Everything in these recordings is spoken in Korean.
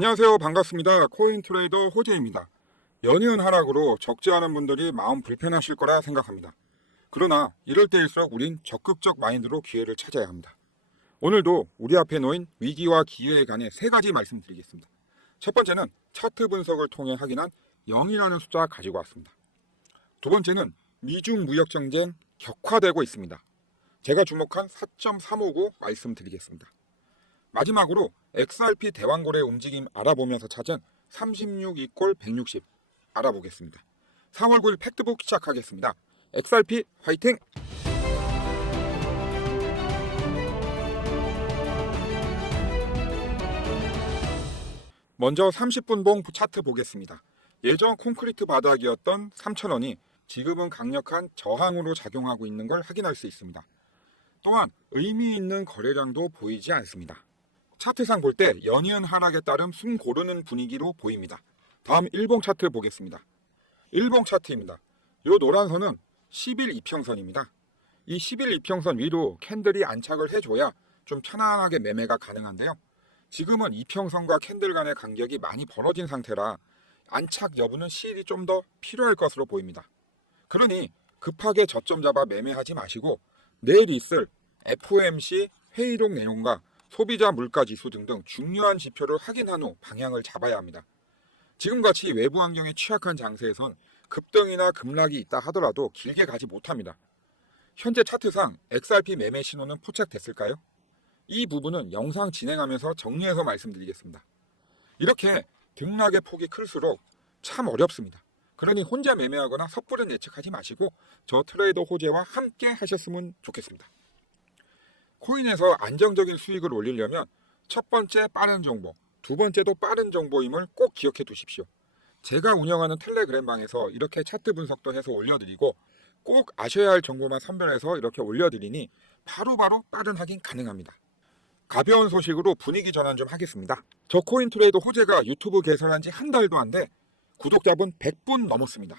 안녕하세요. 반갑습니다. 코인트레이더 호재입니다. 연이은 하락으로 적지 않은 분들이 마음 불편하실 거라 생각합니다. 그러나 이럴 때일수록 우린 적극적 마인드로 기회를 찾아야 합니다. 오늘도 우리 앞에 놓인 위기와 기회에 관해 세 가지 말씀드리겠습니다. 첫 번째는 차트 분석을 통해 확인한 0이라는 숫자 가지고 왔습니다. 두 번째는 미중 무역 전쟁 격화되고 있습니다. 제가 주목한 4.359 말씀드리겠습니다. 마지막으로 XRP 대왕거래 움직임 알아보면서 찾은 36 이꼴 160 알아보겠습니다. 4월 9일 팩트북 시작하겠습니다. XRP 화이팅! 먼저 30분봉 차트 보겠습니다. 예전 콘크리트 바닥이었던 3,000원이 지금은 강력한 저항으로 작용하고 있는 걸 확인할 수 있습니다. 또한 의미 있는 거래량도 보이지 않습니다. 차트상 볼 때 연이은 하락에 따른 숨 고르는 분위기로 보입니다. 다음 일봉 차트 보겠습니다. 일봉 차트입니다. 이 노란 선은 10일 이평선입니다. 이 10일 이평선 위로 캔들이 안착을 해줘야 좀 편안하게 매매가 가능한데요. 지금은 이평선과 캔들 간의 간격이 많이 벌어진 상태라 안착 여부는 시일이 좀 더 필요할 것으로 보입니다. 그러니 급하게 저점 잡아 매매하지 마시고 내일 있을 FOMC 회의록 내용과 소비자 물가지수 등등 중요한 지표를 확인한 후 방향을 잡아야 합니다. 지금같이 외부 환경에 취약한 장세에선 급등이나 급락이 있다 하더라도 길게 가지 못합니다. 현재 차트상 XRP 매매 신호는 포착됐을까요? 이 부분은 영상 진행하면서 정리해서 말씀드리겠습니다. 이렇게 등락의 폭이 클수록 참 어렵습니다. 그러니 혼자 매매하거나 섣부른 예측하지 마시고 저 트레이더 호재와 함께 하셨으면 좋겠습니다. 코인에서 안정적인 수익을 올리려면 첫 번째 빠른 정보, 두 번째도 빠른 정보임을 꼭 기억해 두십시오. 제가 운영하는 텔레그램방에서 이렇게 차트 분석도 해서 올려드리고 꼭 아셔야 할 정보만 선별해서 이렇게 올려드리니 바로바로 빠른 확인 가능합니다. 가벼운 소식으로 분위기 전환 좀 하겠습니다. 저 코인트레이더 호재가 유튜브 개설한 지 한 달도 안 돼 구독자분 100분 넘었습니다.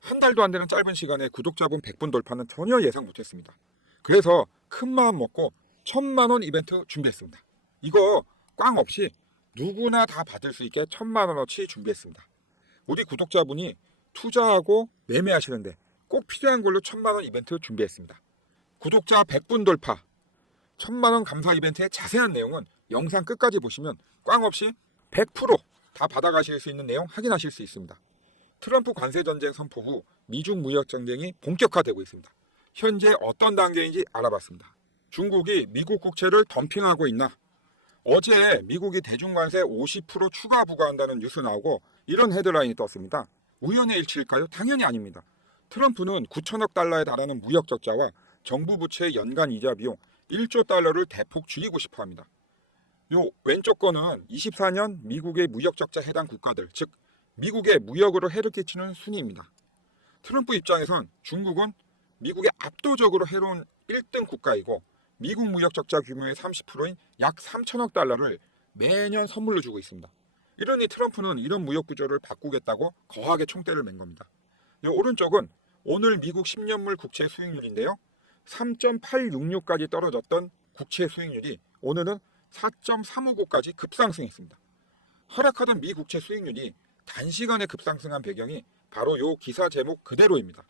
한 달도 안 되는 짧은 시간에 구독자분 100분 돌파는 전혀 예상 못했습니다. 그래서 큰 마음 먹고 1,000만 원 이벤트 준비했습니다. 이거 꽝 없이 누구나 다 받을 수 있게 1,000만 원어치 준비했습니다. 우리 구독자분이 투자하고 매매하시는데 꼭 필요한 걸로 1,000만 원 이벤트 준비했습니다. 구독자 100분 돌파 1,000만 원 감사 이벤트의 자세한 내용은 영상 끝까지 보시면 꽝 없이 100% 받아가실 수 있는 내용 확인하실 수 있습니다. 트럼프 관세 전쟁 선포 후 미중 무역 전쟁이 본격화되고 있습니다. 현재 어떤 단계인지 알아봤습니다. 중국이 미국 국채를 덤핑하고 있나? 어제 미국이 대중관세 50% 추가 부과한다는 뉴스 나오고 이런 헤드라인이 떴습니다. 우연의 일치일까요? 당연히 아닙니다. 트럼프는 9천억 달러에 달하는 무역 적자와 정부 부채 연간 이자 비용 1조 달러를 대폭 줄이고 싶어 합니다. 요 왼쪽 거는 24년 미국의 무역 적자 해당 국가들, 즉 미국의 무역으로 해를 끼치는 순위입니다. 트럼프 입장에선 중국은 미국의 압도적으로 해로운 1등 국가이고 미국 무역 적자 규모의 30%인 약 3천억 달러를 매년 선물로 주고 있습니다. 이러니 트럼프는 이런 무역 구조를 바꾸겠다고 거하게 총대를 맨 겁니다. 이 오른쪽은 오늘 미국 10년물 국채 수익률인데요. 3.866까지 떨어졌던 국채 수익률이 오늘은 4.359까지 급상승했습니다. 하락하던 미 국채 수익률이 단시간에 급상승한 배경이 바로 이 기사 제목 그대로입니다.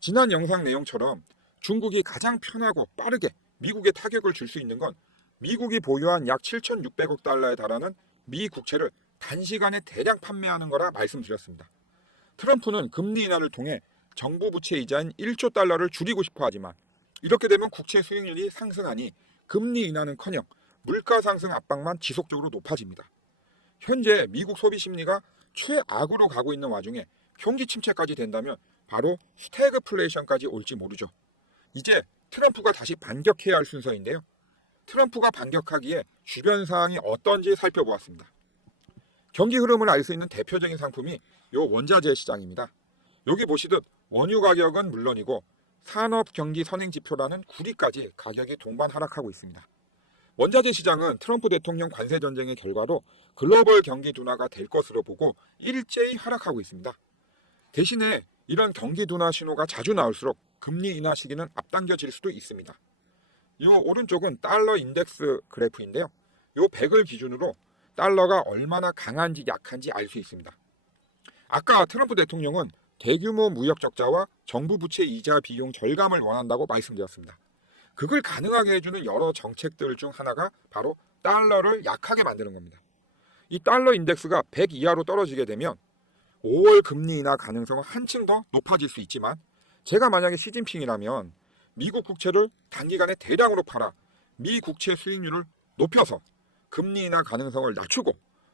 지난 영상 내용처럼 중국이 가장 편하고 빠르게 미국에 타격을 줄 수 있는 건 미국이 보유한 약 7,600억 달러에 달하는 미 국채를 단시간에 대량 판매하는 거라 말씀드렸습니다. 트럼프는 금리 인하를 통해 정부 부채 이자인 1조 달러를 줄이고 싶어 하지만 이렇게 되면 국채 수익률이 상승하니 금리 인하는커녕 물가 상승 압박만 지속적으로 높아집니다. 현재 미국 소비 심리가 최악으로 가고 있는 와중에 경기 침체까지 된다면 바로 스태그플레이션까지 올지 모르죠. 이제 트럼프가 다시 반격해야 할 순서인데요. 트럼프가 반격하기에 주변 사항이 어떤지 살펴보았습니다. 경기 흐름을 알 수 있는 대표적인 상품이 이 원자재 시장입니다. 여기 보시듯 원유 가격은 물론이고 산업 경기 선행 지표라는 구리까지 가격이 동반 하락하고 있습니다. 원자재 시장은 트럼프 대통령 관세 전쟁의 결과로 글로벌 경기 둔화가 될 것으로 보고 일제히 하락하고 있습니다. 대신에 이런 경기 둔화 신호가 자주 나올수록 금리 인하 시기는 앞당겨질 수도 있습니다. 이 오른쪽은 달러 인덱스 그래프인데요. 이 100을 기준으로 달러가 얼마나 강한지 약한지 알 수 있습니다. 아까 트럼프 대통령은 대규모 무역 적자와 정부 부채 이자 비용 절감을 원한다고 말씀드렸습니다. 그걸 가능하게 해주는 여러 정책들 중 하나가 바로 달러를 약하게 만드는 겁니다. 이 달러 인덱스가 100 이하로 떨어지게 되면 5월 금리 인하 가능성은 한층 더 높아질 수 있지만 제가 만약에 시진핑이라면 미국 국채를 단기간에 대량으로 팔아 미 국채 수익률을 높여서 금리 인하 가능성을 낮추고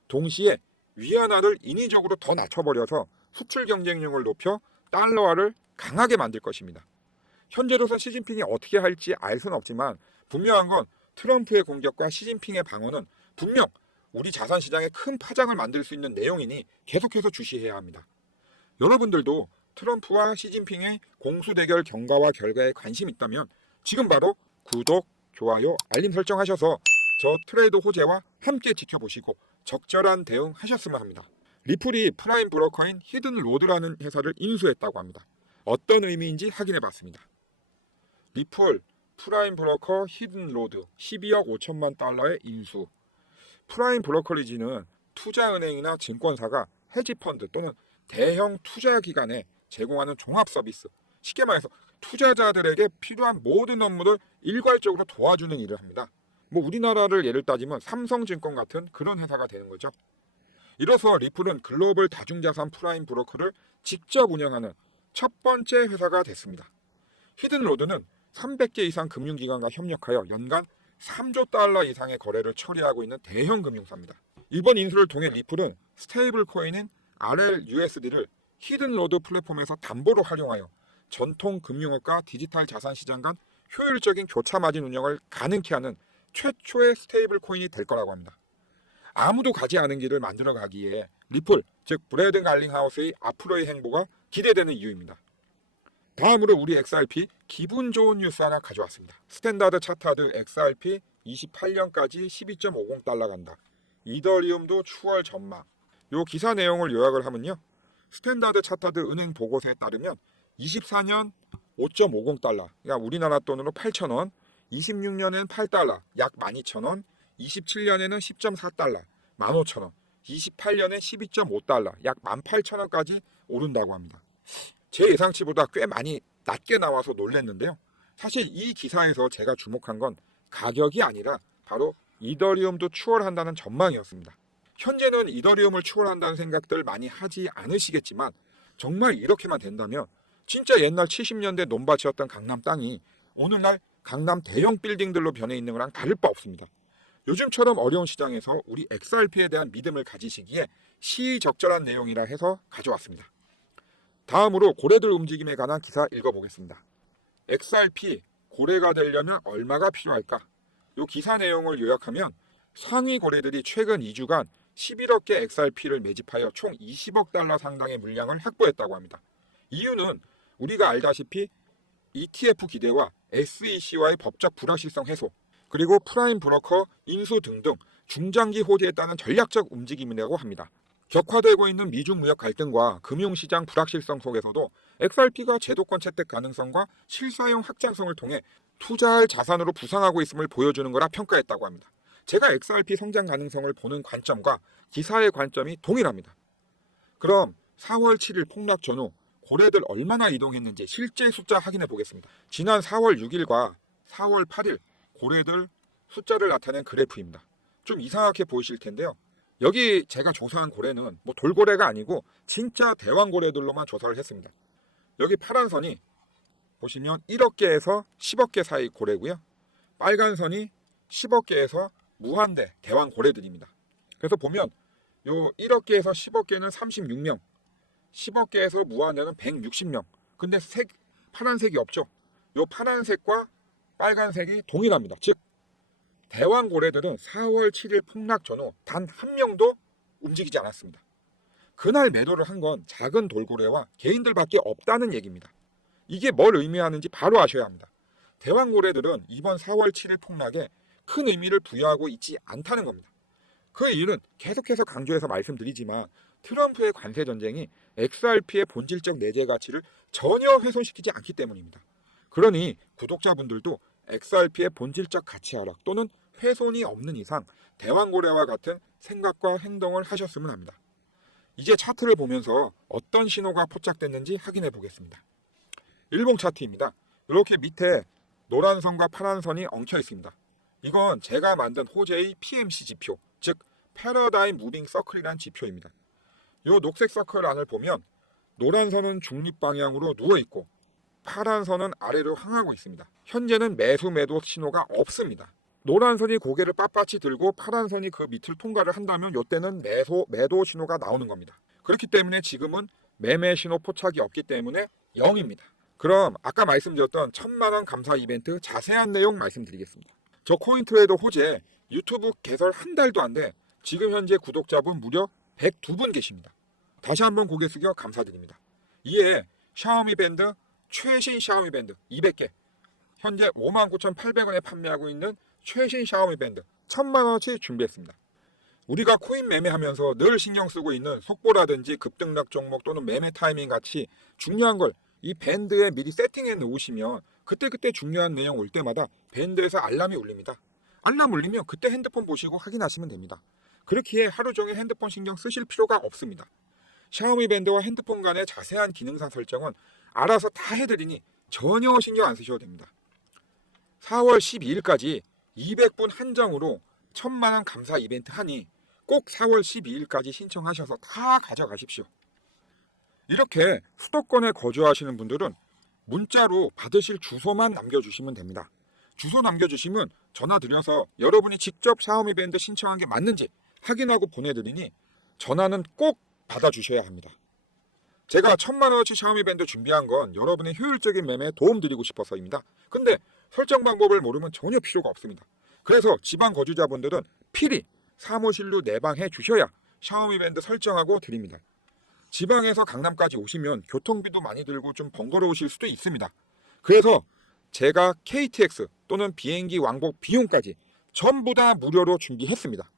동시에 위안화를 인위적으로 더 낮춰버려서 수출 경쟁력을 높여 달러화를 강하게 만들 것입니다. 현재로선 시진핑이 어떻게 할지 알 수는 없지만 분명한 건 트럼프의 공격과 시진핑의 방어는 분명 우리 자산시장에 큰 파장을 만들 수 있는 내용이니 계속해서 주시해야 합니다. 여러분들도 트럼프와 시진핑의 공수대결 경과와 결과에 관심 있다면 지금 바로 구독, 좋아요, 알림 설정하셔서 저 트레이드 호재와 함께 지켜보시고 적절한 대응하셨으면 합니다. 리플이 프라임 브로커인 히든 로드라는 회사를 인수했다고 합니다. 어떤 의미인지 확인해 봤습니다. 리플 프라임 브로커 히든 로드 12억 5천만 달러의 인수. 프라임 브로커리지는 투자은행이나 증권사가 헤지펀드 또는 대형 투자기관에 제공하는 종합 서비스, 쉽게 말해서 투자자들에게 필요한 모든 업무를 일괄적으로 도와주는 일을 합니다. 우리나라를 예를 따지면 삼성증권 같은 그런 회사가 되는 거죠. 이로써 리플은 글로벌 다중자산 프라임 브로커를 직접 운영하는 첫 번째 회사가 됐습니다. 히든로드는 300개 이상 금융기관과 협력하여 연간 3조 달러 이상의 거래를 처리하고 있는 대형 금융사입니다. 이번 인수를 통해 리플은 스테이블 코인인 RLUSD를 히든로드 플랫폼에서 담보로 활용하여 전통 금융업과 디지털 자산 시장 간 효율적인 교차 마진 운영을 가능케 하는 최초의 스테이블 코인이 될 거라고 합니다. 아무도 가지 않은 길을 만들어 가기에 리플, 즉 브래드 갈링하우스의 앞으로의 행보가 기대되는 이유입니다. 다음으로 우리 XRP 기분 좋은 뉴스 하나 가져왔습니다. 스탠다드 차타드 XRP 28년까지 12.50달러 간다. 이더리움도 추월 전망. 요 기사 내용을 요약을 하면요. 스탠다드 차타드 은행 보고서에 따르면 24년 5.50달러, 그러니까 우리나라 돈으로 8,000원, 26년엔 8달러, 약 12,000원, 27년에는 10.4달러, 15,000원, 28년엔 12.5달러, 약 18,000원까지 오른다고 합니다. 제 예상치보다 꽤 많이 낮게 나와서 놀랐는데요. 사실 이 기사에서 제가 주목한 건 가격이 아니라 바로 이더리움도 추월한다는 전망이었습니다. 현재는 이더리움을 추월한다는 생각들 많이 하지 않으시겠지만 정말 이렇게만 된다면 진짜 옛날 70년대 논밭이었던 강남 땅이 오늘날 강남 대형 빌딩들로 변해 있는 거랑 다를 바 없습니다. 요즘처럼 어려운 시장에서 우리 XRP에 대한 믿음을 가지시기에 시의적절한 내용이라 해서 가져왔습니다. 다음으로 고래들 움직임에 관한 기사 읽어보겠습니다. XRP 고래가 되려면 얼마가 필요할까? 이 기사 내용을 요약하면 상위 고래들이 최근 2주간 11억 개 XRP를 매집하여 총 20억 달러 상당의 물량을 확보했다고 합니다. 이유는 우리가 알다시피 ETF 기대와 SEC와의 법적 불확실성 해소, 그리고 프라임 브로커 인수 등등 중장기 호재에 따른 전략적 움직임이라고 합니다. 격화되고 있는 미중 무역 갈등과 금융시장 불확실성 속에서도 XRP가 제도권 채택 가능성과 실사용 확장성을 통해 투자할 자산으로 부상하고 있음을 보여주는 거라 평가했다고 합니다. 제가 XRP 성장 가능성을 보는 관점과 기사의 관점이 동일합니다. 그럼 4월 7일 폭락 전후 고래들 얼마나 이동했는지 실제 숫자 확인해 보겠습니다. 지난 4월 6일과 4월 8일 고래들 숫자를 나타낸 그래프입니다. 좀 이상하게 보이실 텐데요. 여기 제가 조사한 고래는 돌고래가 아니고 진짜 대왕고래들로만 조사를 했습니다. 여기 파란 선이 보시면 1억 개에서 10억 개 사이 고래고요. 빨간 선이 10억 개에서 무한대 대왕고래들입니다. 그래서 보면 요 1억 개에서 10억 개는 36명, 10억 개에서 무한대는 160명. 근데 파란색이 없죠. 요 파란색과 빨간색이 동일합니다. 즉 대왕고래들은 4월 7일 폭락 전후 단 한 명도 움직이지 않았습니다. 그날 매도를 한 건 작은 돌고래와 개인들밖에 없다는 얘기입니다. 이게 뭘 의미하는지 바로 아셔야 합니다. 대왕고래들은 이번 4월 7일 폭락에 큰 의미를 부여하고 있지 않다는 겁니다. 그 이유는 계속해서 강조해서 말씀드리지만 트럼프의 관세 전쟁이 XRP의 본질적 내재 가치를 전혀 훼손시키지 않기 때문입니다. 그러니 구독자분들도 XRP의 본질적 가치 하락 또는 훼손이 없는 이상 대왕고래와 같은 생각과 행동을 하셨으면 합니다. 이제 차트를 보면서 어떤 신호가 포착됐는지 확인해 보겠습니다. 일봉 차트입니다. 이렇게 밑에 노란 선과 파란 선이 엉켜 있습니다. 이건 제가 만든 호재의 PMC 지표, 즉 패러다임 무빙 서클이라는 지표입니다. 이 녹색 서클 안을 보면 노란 선은 중립 방향으로 누워 있고 파란 선은 아래로 향하고 있습니다. 현재는 매수 매도 신호가 없습니다. 노란 선이 고개를 빳빳이 들고 파란 선이 그 밑을 통과를 한다면 이때는 매도 신호가 나오는 겁니다. 그렇기 때문에 지금은 매매 신호 포착이 없기 때문에 0입니다. 그럼 아까 말씀드렸던 1000만 원 감사 이벤트 자세한 내용 말씀드리겠습니다. 저 코인트레이더 호재 유튜브 개설 한 달도 안 돼 지금 현재 구독자분 무려 102분 계십니다. 다시 한번 고개 숙여 감사드립니다. 이에 샤오미 밴드 최신 샤오미 밴드 200개 현재 59,800원에 판매하고 있는 최신 샤오미 밴드 1000만원어치 준비했습니다. 우리가 코인 매매하면서 늘 신경 쓰고 있는 속보라든지 급등락 종목 또는 매매 타이밍 같이 중요한 걸 이 밴드에 미리 세팅해 놓으시면 그때그때 중요한 내용 올 때마다 밴드에서 알람이 울립니다. 알람 울리면 그때 핸드폰 보시고 확인하시면 됩니다. 그렇기에 하루 종일 핸드폰 신경 쓰실 필요가 없습니다. 샤오미 밴드와 핸드폰 간의 자세한 기능상 설정은 알아서 다 해드리니 전혀 신경 안 쓰셔도 됩니다. 4월 12일까지 200분 한정으로 1000만원 감사 이벤트 하니 꼭 4월 12일까지 신청하셔서 다 가져가십시오. 이렇게 수도권에 거주하시는 분들은 문자로 받으실 주소만 남겨주시면 됩니다. 주소 남겨주시면 전화 드려서 여러분이 직접 샤오미 밴드 신청한 게 맞는지 확인하고 보내드리니 전화는 꼭 받아주셔야 합니다. 제가 1000만원어치 샤오미 밴드 준비한 건 여러분의 효율적인 매매에 도움드리고 싶어서입니다. 근데 설정 방법을 모르면 전혀 필요가 없습니다. 그래서 지방 거주자분들은 필히 사무실로 내방해 주셔야 샤오미 밴드 설정하고 드립니다. 지방에서 강남까지 오시면 교통비도 많이 들고 좀 번거로우실 수도 있습니다. 그래서 제가 KTX 또는 비행기 왕복 비용까지 전부 다 무료로 준비했습니다.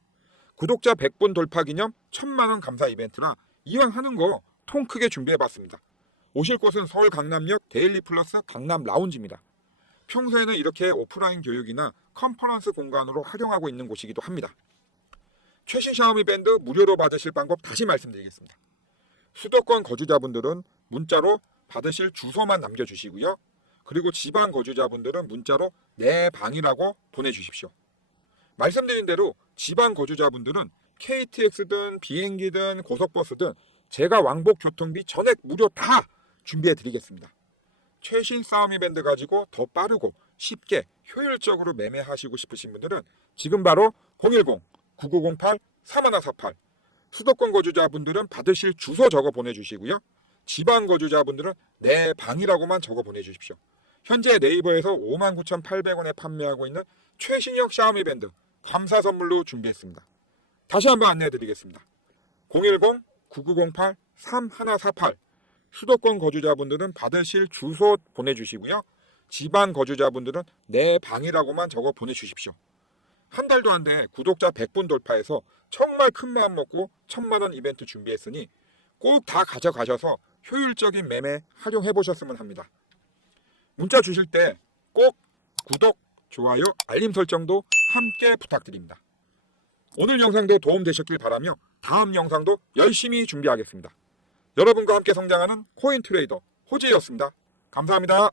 구독자 100분 돌파 기념 1000만원 감사 이벤트라 이왕 하는 거 통 크게 준비해봤습니다. 오실 곳은 서울 강남역 데일리 플러스 강남 라운지입니다. 평소에는 이렇게 오프라인 교육이나 컨퍼런스 공간으로 활용하고 있는 곳이기도 합니다. 최신 샤오미 밴드 무료로 받으실 방법 다시 말씀드리겠습니다. 수도권 거주자분들은 문자로 받으실 주소만 남겨주시고요. 그리고 지방 거주자분들은 문자로 내 방이라고 보내주십시오. 말씀드린 대로 지방 거주자분들은 KTX든 비행기든 고속버스든 제가 왕복 교통비 전액 무료 다 준비해 드리겠습니다. 최신 샤오미 밴드 가지고 더 빠르고 쉽게 효율적으로 매매하시고 싶으신 분들은 지금 바로 010-9908-3148 수도권 거주자분들은 받으실 주소 적어 보내주시고요. 지방 거주자분들은 내 방이라고만 적어 보내주십시오. 현재 네이버에서 59,800원에 판매하고 있는 최신형 샤오미 밴드 감사 선물로 준비했습니다. 다시 한번 안내해 드리겠습니다. 010-9908-3148 수도권 거주자분들은 받으실 주소 보내주시고요. 지방 거주자분들은 내 방이라고만 적어 보내주십시오. 한 달도 안 돼 구독자 100분 돌파해서 정말 큰 마음 먹고 1000만원 이벤트 준비했으니 꼭 다 가져가셔서 효율적인 매매 활용해 보셨으면 합니다. 문자 주실 때 꼭 구독, 좋아요, 알림 설정도 함께 부탁드립니다. 오늘 영상도 도움되셨길 바라며 다음 영상도 열심히 준비하겠습니다. 여러분과 함께 성장하는 코인 트레이더 호재였습니다. 감사합니다.